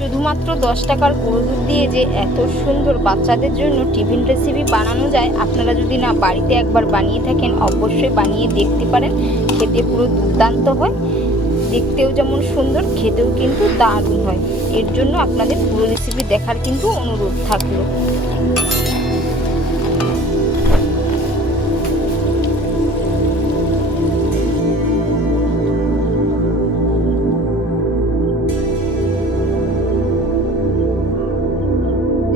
শুধুমাত্র দশ টাকার গরু দুধ দিয়ে যে এত সুন্দর বাচ্চাদের জন্য টিফিন রেসিপি বানানো যায়, আপনারা যদি না বাড়িতে একবার বানিয়ে থাকেন, অবশ্যই বানিয়ে দেখতে পারেন। খেতে পুরো দুর্দান্ত হয়। দেখতেও যেমন সুন্দর, খেতেও কিন্তু দারুণ হয়। এর জন্য আপনাদের পুরো রেসিপি দেখার কিন্তু অনুরোধ থাকল।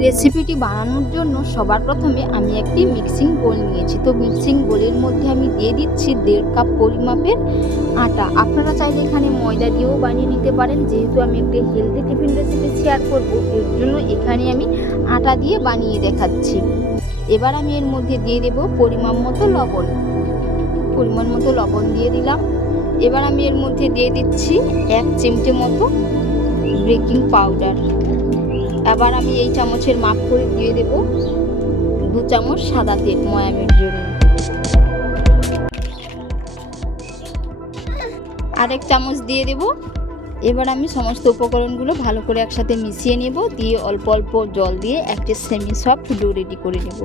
রেসিপিটি বানানোর জন্য সবার প্রথমে আমি একটি মিক্সিং বোল নিয়েছি। তো মিক্সিং বোলের মধ্যে আমি দিয়ে দিচ্ছি দেড় কাপ পরিমাপের আটা। আপনারা চাইলে এখানে ময়দা দিয়েও বানিয়ে নিতে পারেন। যেহেতু আমি একটি হেলদি টিফিন রেসিপি শেয়ার করব, এর জন্য এখানে আমি আটা দিয়ে বানিয়ে দেখাচ্ছি। এবার আমি এর মধ্যে দিয়ে দেব পরিমাণ মতো লবণ। পরিমাণ মতো লবণ দিয়ে দিলাম। এবার আমি এর মধ্যে দিয়ে দিচ্ছি এক চিমটে মতো বেকিং পাউডার এবার আমি এই চামচের মাপ করে দিয়ে দেব। দু চামচ সাদা তেল। ময়ামের জন্য আরেক চামচ দিয়ে দেব। এবার আমি সমস্ত উপকরণগুলো ভালো করে একসাথে মিশিয়ে নেব। দিয়ে অল্প অল্প জল দিয়ে একটি সেমি সফট ডো রেডি করে নেব।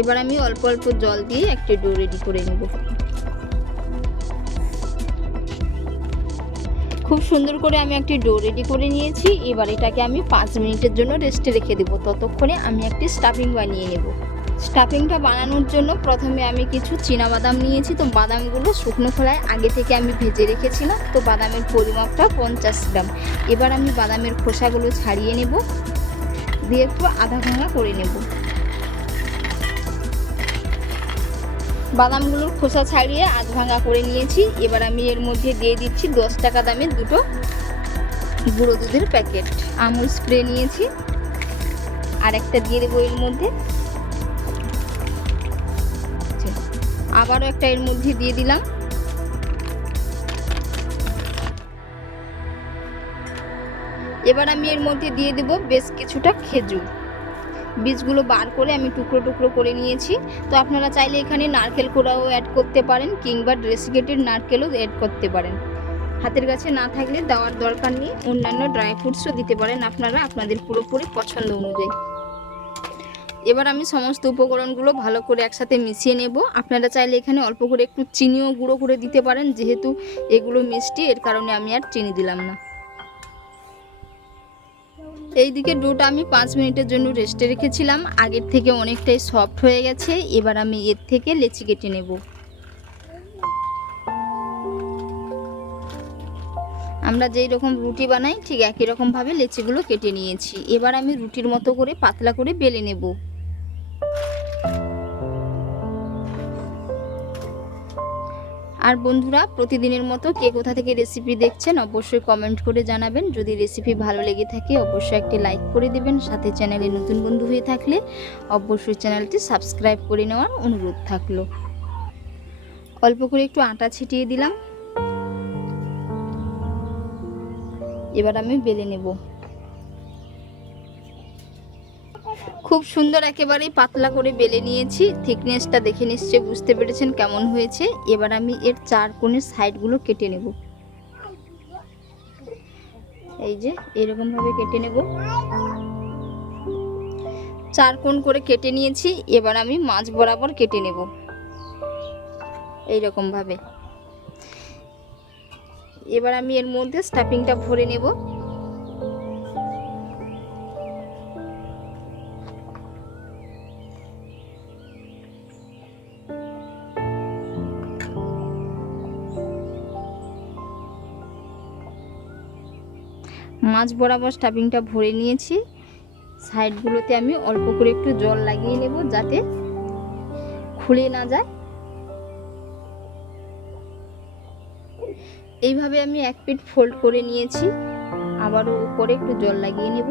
এবার আমি অল্প অল্প জল দিয়ে একটি ডো রেডি করে নেব। খুব সুন্দর করে আমি একটি ডো রেডি করে নিয়েছি। এবার এটাকে আমি পাঁচ মিনিটের জন্য রেস্টে রেখে দেবো। ততক্ষণে আমি একটি স্টাফিং বানিয়ে নেব। স্টাফিংটা বানানোর জন্য প্রথমে আমি কিছু বাদাম নিয়েছি। তো বাদামগুলো শুকনো খোলায় আগে থেকে আমি ভেজে রেখেছিলাম। তো বাদামের পরিমাপটা পঞ্চাশ গ্রাম। এবার আমি বাদামের খোসাগুলো ছাড়িয়ে নেব। দিয়ে একটু আধা ভাঙা করে নেব। বাদামগুলোর খোসা ছাড়িয়ে আধ ভাঙা করে নিয়েছি। এবার আমি এর মধ্যে দিয়ে দিচ্ছি দশ টাকা দামের দুটো গুঁড়ো দুধের প্যাকেট। আমুল স্প্রে নিয়েছি। আর একটা দিয়ে দেবো এর মধ্যে। আচ্ছা, আবারও একটা এর মধ্যে দিয়ে দিলাম। এবার আমি এর মধ্যে দিয়ে দেব বেশ কিছুটা খেজুর। বীজগুলো বার করে আমি টুকরো টুকরো করে নিয়েছি। তো আপনারা চাইলে এখানে নারকেল কোড়াও অ্যাড করতে পারেন কিংবা ড্রেসিকেটেড নারকেলও অ্যাড করতে পারেন। হাতের কাছে না থাকলে দেওয়ার দরকার নেই। অন্যান্য ড্রাই ফ্রুটসও দিতে পারেন আপনারা আপনাদের পুরোপুরি পছন্দ অনুযায়ী। এবার আমি সমস্ত উপকরণগুলো ভালো করে একসাথে মিশিয়ে নেব। আপনারা চাইলে এখানে অল্প করে একটু চিনিও গুঁড়ো করে দিতে পারেন, যেহেতু এগুলো মিষ্টি, এর কারণে আমি আর চিনি দিলাম না। এইদিকে ডোটা আমি পাঁচ মিনিটের জন্য রেস্টে রেখেছিলাম। আগের থেকে অনেকটাই সফট হয়ে গেছে। এবার আমি এর থেকে লেচি কেটে নেব। আমরা যেই রকম রুটি বানাই, ঠিক একই রকমভাবে লেচিগুলো কেটে নিয়েছি। এবার আমি রুটির মতো করে পাতলা করে বেলে নেব। আর বন্ধুরা, প্রতিদিনের মতো কে কোথা থেকে রেসিপি দেখছেন অবশ্যই কমেন্ট করে জানাবেন। যদি রেসিপি ভালো লেগে থাকে, অবশ্যই একটি লাইক করে দেবেন। সাথে চ্যানেলে নতুন বন্ধু হয়ে থাকলে অবশ্যই চ্যানেলটি সাবস্ক্রাইব করে নেওয়ার অনুরোধ থাকল। অল্প করে একটু আটা ছিটিয়ে দিলাম। এবার আমি বেলে নেব। খুব সুন্দর একেবারেই পাতলা করে বেলে নিয়েছি। থিকনেসটা দেখে নিশ্চয়ই বুঝতে পেরেছেন কেমন হয়েছে। এবার আমি এর চার কোণের সাইডগুলো কেটে নেব। এই যে, এরকমভাবে কেটে নেব। চার কোণ করে কেটে নিয়েছি। এবার আমি মাছ বরাবর কেটে নেব। এইরকমভাবে। এবার আমি এর মধ্যে স্টাফিংটা ভরে নেব। মাছ বরাবর স্টাফিংটা ভরে নিয়েছি। সাইডগুলোতে আমি অল্প করে একটু জল লাগিয়ে নেব যাতে খুলে না যায়। এইভাবে আমি এক পিট ফোল্ড করে নিয়েছি। আবারও উপরে একটু জল লাগিয়ে নেব।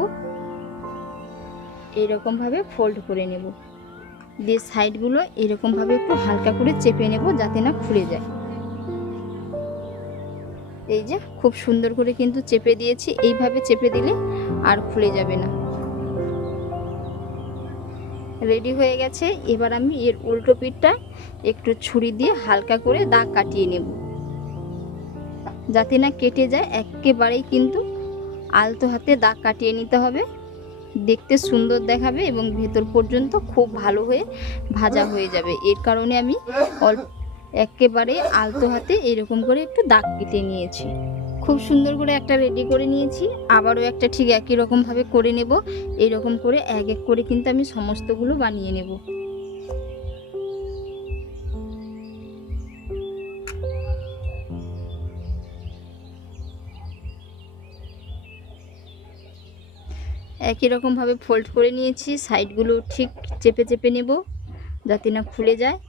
এইরকমভাবে ফোল্ড করে নেব। দিয়ে সাইডগুলো এরকমভাবে একটু হালকা করে চেপে নেব যাতে না খুলে যায়। এই যে খুব সুন্দর করে কিন্তু চেপে দিয়েছি, এইভাবে চেপে দিলে আর খুলে যাবে না। রেডি হয়ে গেছে, এবার আমি এর উল্টো পিঠটা একটু ছুরি দিয়ে হালকা করে দাগ কাটিয়ে নেব। যাতে না কেটে যায়, একেবারেই কিন্তু আলতো হাতে দাগ কাটিয়ে নিতে হবে। দেখতে সুন্দর দেখাবে এবং ভেতর পর্যন্ত খুব ভালো হয়ে ভাজা হয়ে যাবে। এর কারণে আমি অল্প একেবারে আলতো হাতে এরকম করে একটু দাগ কেটে নিয়েছি। খুব সুন্দর করে একটা রেডি করে নিয়েছি। আবারও একটা ঠিক একই রকমভাবে করে নেব। এইরকম করে এক এক করে কিন্তু আমি সমস্তগুলো বানিয়ে নেব। একই রকমভাবে ফোল্ড করে নিয়েছি। সাইডগুলো ঠিক চেপে চেপে নেব যাতে না খুলে যায়।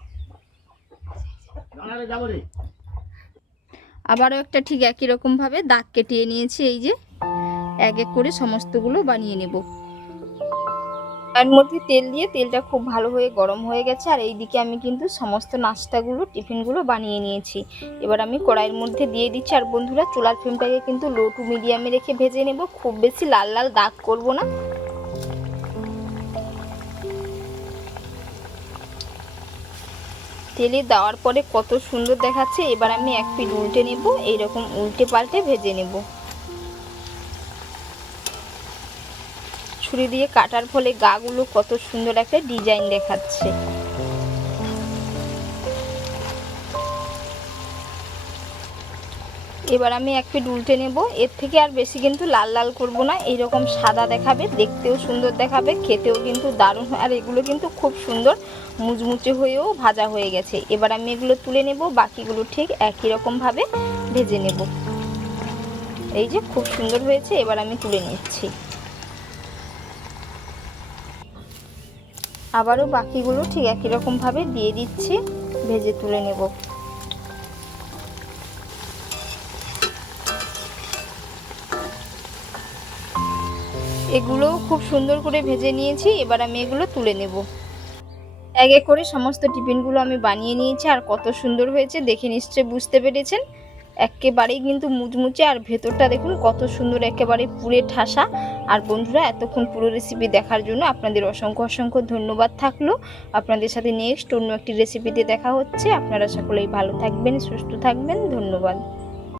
আবারও একটা ঠিক একই রকমভাবে দাগ কেটিয়ে নিয়েছি, এই যে এক এক করে সমস্তগুলো বানিয়ে নেব। তার মধ্যে তেল দিয়ে তেলটা খুব ভালো হয়ে গরম হয়ে গেছে, আর এইদিকে আমি কিন্তু সমস্ত নাস্তাগুলো, টিফিনগুলো বানিয়ে নিয়েছি। এবার আমি কড়াইয়ের মধ্যে দিয়ে দিচ্ছি, আর বন্ধুরা চুলার ফ্লেমটাকে কিন্তু লো টু মিডিয়ামে রেখে ভেজে নেব। খুব বেশি লাল লাল দাগ করব না। তেলে দেওয়ার পরে কত সুন্দর দেখাচ্ছে। এবার আমি এক পিঠ উল্টে নেব, এইরকম উল্টে পাল্টে ভেজে নেব। ছুরি দিয়ে কাটার ফলে গাগুলো কত সুন্দর একটা ডিজাইন দেখাচ্ছে। এবার আমি এক পিঠ উল্টে নেব। এর থেকে আর বেশি কিন্তু লাল লাল করব না। এইরকম সাদা দেখাবে, দেখতেও সুন্দর দেখাবে, খেতেও কিন্তু দারুণ আর এগুলো কিন্তু খুব সুন্দর মুচমুচে হয়েও ভাজা হয়ে গেছে। এবার আমি এগুলো তুলে নেব, বাকিগুলো ঠিক একই রকমভাবে ভেজে নেব। এই যে খুব সুন্দর হয়েছে, এবার আমি তুলে নিচ্ছি। আবারও বাকিগুলো ঠিক একই রকমভাবে দিয়ে দিচ্ছি, ভেজে তুলে নেব। এগুলোও খুব সুন্দর করে ভেজে নিয়েছি, এবার আমি এগুলো তুলে নেব। এক এক করে সমস্ত টিফিনগুলো আমি বানিয়ে নিয়েছি, আর কত সুন্দর হয়েছে দেখে নিশ্চয়ই বুঝতে পেরেছেন। একেবারেই কিন্তু মুচমুচে, আর ভেতরটা দেখুন কত সুন্দর, একেবারে পুরে ঠাসা। আর বন্ধুরা, এতক্ষণ পুরো রেসিপি দেখার জন্য আপনাদের অসংখ্য অসংখ্য ধন্যবাদ থাকল। আপনাদের সাথে নেক্সট অন্য একটি রেসিপিতে দেখা হচ্ছে। আপনারা সকলেই ভালো থাকবেন, সুস্থ থাকবেন, ধন্যবাদ।